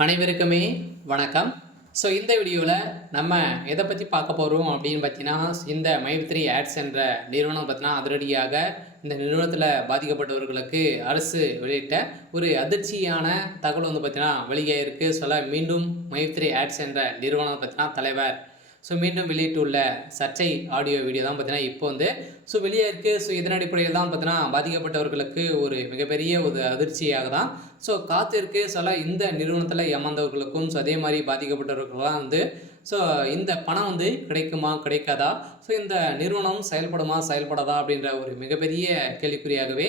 அனைவருக்குமே வணக்கம். ஸோ இந்த வீடியோவில் நம்ம எதை பற்றி பார்க்க போகிறோம் அப்படின்னு பார்த்தீங்கன்னா, இந்த மைத்ரி ஆட்ஸ் என்ற நிறுவனம் பார்த்தீங்கன்னா, அதிரடியாக இந்த நிறுவனத்தில் பாதிக்கப்பட்டவர்களுக்கு அரசு வெளியிட்ட ஒரு அதிர்ச்சியான தகவல் வந்து பார்த்தீங்கன்னா வெளியே இருக்குது. மீண்டும் மைத்ரி ஆட்ஸ் என்ற நிறுவனம் பார்த்தீங்கன்னா தலைவர் மீண்டும் வெளியிட்டுள்ள சர்ச்சை ஆடியோ வீடியோ தான் பார்த்தீங்கன்னா இப்போ வெளியே இருக்குது. இதன் அடிப்படையில் தான் பார்த்தீங்கன்னா பாதிக்கப்பட்டவர்களுக்கு ஒரு மிகப்பெரிய ஒரு அதிர்ச்சியாக தான் காத்திருக்கு. இந்த நிறுவனத்தில் ஏமாந்தவர்களுக்கும் அதே மாதிரி பாதிக்கப்பட்டவர்களுக்கெல்லாம் இந்த பணம் கிடைக்குமா கிடைக்காதா, இந்த நிறுவனம் செயல்படுமா செயல்படாதா அப்படின்ற ஒரு மிகப்பெரிய கேள்விக்குறியாகவே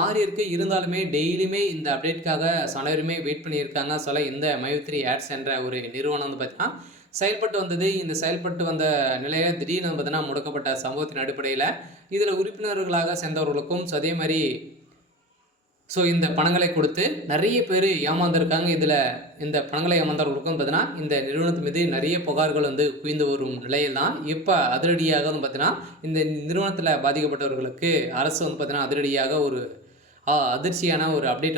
மாறி இருக்கு. இருந்தாலுமே டெய்லியுமே இந்த அப்டேட்காக அனைவருமே வெயிட் பண்ணியிருக்காங்க. இந்த மைத்ரி ஆட்ஸ் என்ற ஒரு நிறுவனம் பார்த்தீங்கன்னா செயல்பட்டு வந்தது. இந்த செயல்பட்டு வந்த நிலையில் திடீர்னு பார்த்தீங்கன்னா முடக்கப்பட்ட சம்பவத்தின் அடிப்படையில் இதில் உறுப்பினர்களாக சேர்ந்தவர்களுக்கும் அதே மாதிரி இந்த பணங்களை கொடுத்து நிறைய பேர் ஏமாந்துருக்காங்க. இதில் இந்த பணங்களை ஏமாந்தவர்களுக்கும் பார்த்தீங்கன்னா இந்த நிறுவனத்து மீது நிறைய புகார்கள் குவிந்து வரும் நிலையில் தான் இப்போ அதிரடியாக பார்த்தீங்கன்னா இந்த நிறுவனத்தில் பாதிக்கப்பட்டவர்களுக்கு அரசு பார்த்தீங்கன்னா அதிரடியாக ஒரு அதிர்ச்சியான ஒரு அப்டேட்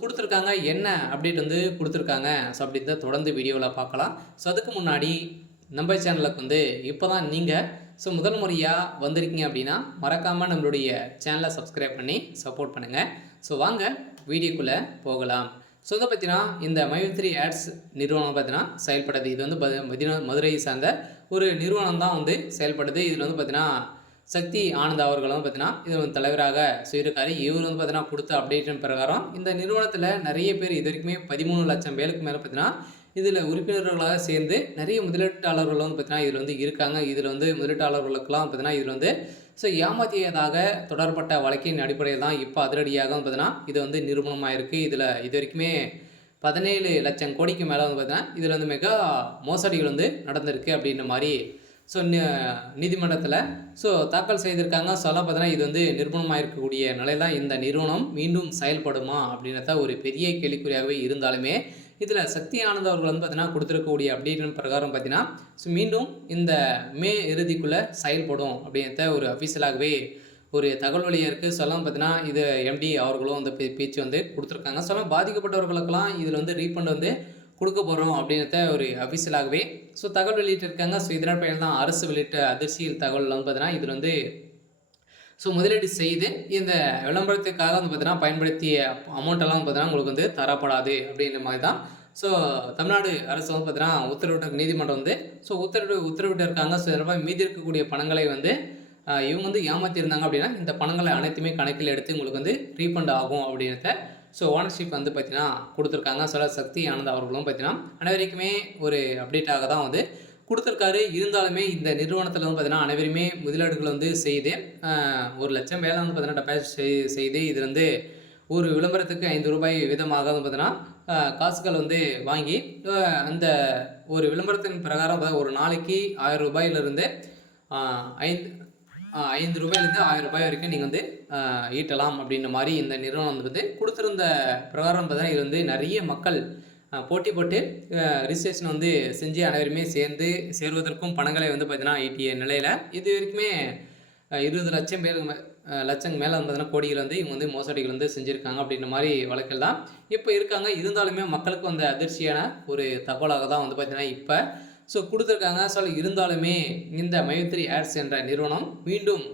கொடுத்துருக்காங்க. என்ன அப்டேட் கொடுத்துருக்காங்க அப்படின்னு தான் தொடர்ந்து வீடியோவில் பார்க்கலாம். அதுக்கு முன்னாடி நம்ம சேனலுக்கு இப்போ தான் நீங்கள் முதல் முறையாக வந்திருக்கீங்க அப்படின்னா மறக்காமல் நம்மளுடைய சேனலை சப்ஸ்கிரைப் பண்ணி சப்போர்ட் பண்ணுங்கள். வாங்க வீடியோக்குள்ளே போகலாம். இதை பார்த்தீங்கன்னா இந்த மைத்ரி ஆட்ஸ் நிறுவனம் பார்த்தீங்கன்னா செயல்படுது. இது மதுரையை சார்ந்த ஒரு நிறுவனம் தான் செயல்படுது. இதில் பார்த்தீங்கன்னா சக்தி ஆனந்த் அவர்களும் பார்த்தீங்கன்னா இது தலைவராக சொல்லியிருக்காரு. இவர் பார்த்தீங்கன்னா கொடுத்த அப்டேட்டின் பிரகாரம் இந்த நிறுவனத்தில் நிறைய பேர் இது வரைக்குமே 13 லட்சம் பேருக்கு மேலே பார்த்தீங்கன்னா இதில் உறுப்பினர்களாக சேர்ந்து நிறைய முதலீட்டாளர்கள் பார்த்தீங்கன்னா இதில் இருக்காங்க. இதில் முதலீட்டாளர்களுக்கெல்லாம் பார்த்தீங்கன்னா இதில் ஏமாற்றியதாக தொடரப்பட்ட வழக்கின் அடிப்படையில் தான் இப்போ அதிரடியாக பார்த்தீங்கன்னா இது நிறுவனமாக இருக்குது. இதில் இது வரைக்குமே 17 லட்சம் கோடிக்கு மேலே பார்த்தீங்கன்னா இதில் மெகா மோசடிகள் நடந்திருக்கு அப்படின்ற மாதிரி நீதிமன்றத்தில் தாக்கல் செய்திருக்காங்க. பார்த்தீங்கன்னா இது நிறுவனமாக இருக்கக்கூடிய நிலை தான் இந்த நிறுவனம் மீண்டும் செயல்படுமா அப்படின்றத ஒரு பெரிய கேள்விக்குறியாகவே இருந்தாலுமே இதில் சக்தி ஆனந்த் அவர்கள் பார்த்தீங்கன்னா கொடுத்துருக்கக்கூடிய அப்டேட்டின் பிரகாரம் பார்த்தீங்கன்னா மீண்டும் இந்த மே இறுதிக்குள்ளே செயல்படும் அப்படின்றத ஒரு அஃபீஷியலாகவே ஒரு தகவல் வழியாக இருக்குது. பார்த்தீங்கன்னா இது எம்டி அவர்களும் பேச்சு கொடுத்துருக்காங்க. பாதிக்கப்பட்டவர்களுக்கெல்லாம் இதில் ரீஃபண்ட் கொடுக்க போகிறோம் அப்படின்றத ஒரு அஃபீஷியலாகவே தகவல் வெளியிட்டிருக்காங்க. இதனால் பயன் தான் அரசு வெளியிட்ட அதிர்ச்சியில் தகவல் பார்த்தீங்கன்னா இதில் முதலீடு செய்து இந்த விளம்பரத்துக்காக பார்த்தீங்கன்னா பயன்படுத்திய அமௌண்ட்டெல்லாம் பார்த்தீங்கன்னா உங்களுக்கு தரப்படாது அப்படின்ற மாதிரி தான் தமிழ்நாடு அரசு பார்த்தீங்கன்னா உத்தரவிட்ட நீதிமன்றம் உத்தரவிட்டு இருக்காங்க. இதனால் மீதி இருக்கக்கூடிய பணங்களை இவங்க ஏமாற்றிருந்தாங்க அப்படின்னா இந்த பணங்களை அனைத்துமே கணக்கில் எடுத்து உங்களுக்கு ரீஃபண்ட் ஆகும் அப்படின்றத ஓனர்ஷிப் பார்த்தீங்கன்னா கொடுத்துருக்காங்க. சக்தி ஆனந்த் அவர்களும் பார்த்தீங்கன்னா அனைவருக்குமே ஒரு அப்டேட்டாக தான் கொடுத்துருக்காரு. இருந்தாலுமே இந்த நிறுவனத்தில் பார்த்தீங்கன்னா அனைவருமே முதலீடுகள் செய்து 1 லட்சம் மேலே பார்த்தீங்கன்னா டெபாசிட் செய்து இதில் ஒரு விளம்பரத்துக்கு 5 ரூபாய் வீதமாக பார்த்தீங்கன்னா காசுகள் வாங்கி அந்த ஒரு விளம்பரத்தின் பிரகாரம் ஒரு நாளைக்கு 1000 ரூபாயிலிருந்து 5 ரூபாயிலேருந்து 1000 ரூபாய் வரைக்கும் நீங்கள் ஈட்டலாம் அப்படின்ற மாதிரி இந்த நிறுவனம் கொடுத்துருந்த பிரகாரம் பார்த்தா இது நிறைய மக்கள் போட்டி போட்டு ரிஜிஸ்ட்ரேஷன் செஞ்சு அனைவருமே சேருவதற்கும் பணங்களை பார்த்தீங்கன்னா ஈட்டிய நிலையில் இது வரைக்குமே 20 லட்சம் பேர் லட்சம் மேலே பார்த்தீங்கன்னா கோடிகள் இவங்க மோசடிகள் செஞ்சுருக்காங்க அப்படின்ற மாதிரி வழக்கில் தான் இப்போ இருக்காங்க. இருந்தாலுமே மக்களுக்கு அதிர்ச்சியான ஒரு தகவலாக தான் பார்த்தீங்கன்னா இப்போ கொடுத்துருக்காங்க. இருந்தாலுமே இந்த மைத்ரி ஆட்ஸ் என்ற நிறுவனம் மீண்டும்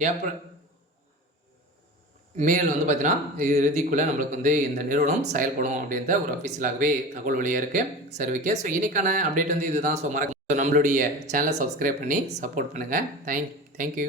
ஏப்ரல் மேல் பார்த்தீங்கன்னா இறுதிக்குள்ளே நம்மளுக்கு இந்த நிறுவனம் செயல்படும் அப்படின்ற ஒரு அஃபீஷியலாகவே தகவல் வழியாக இருக்குது. சரிவிக்க இன்னைக்கான அப்டேட் இதுதான். மறக்காம நம்மளுடைய சேனலை சப்ஸ்கிரைப் பண்ணி சப்போர்ட் பண்ணுங்கள். தேங்க்யூ.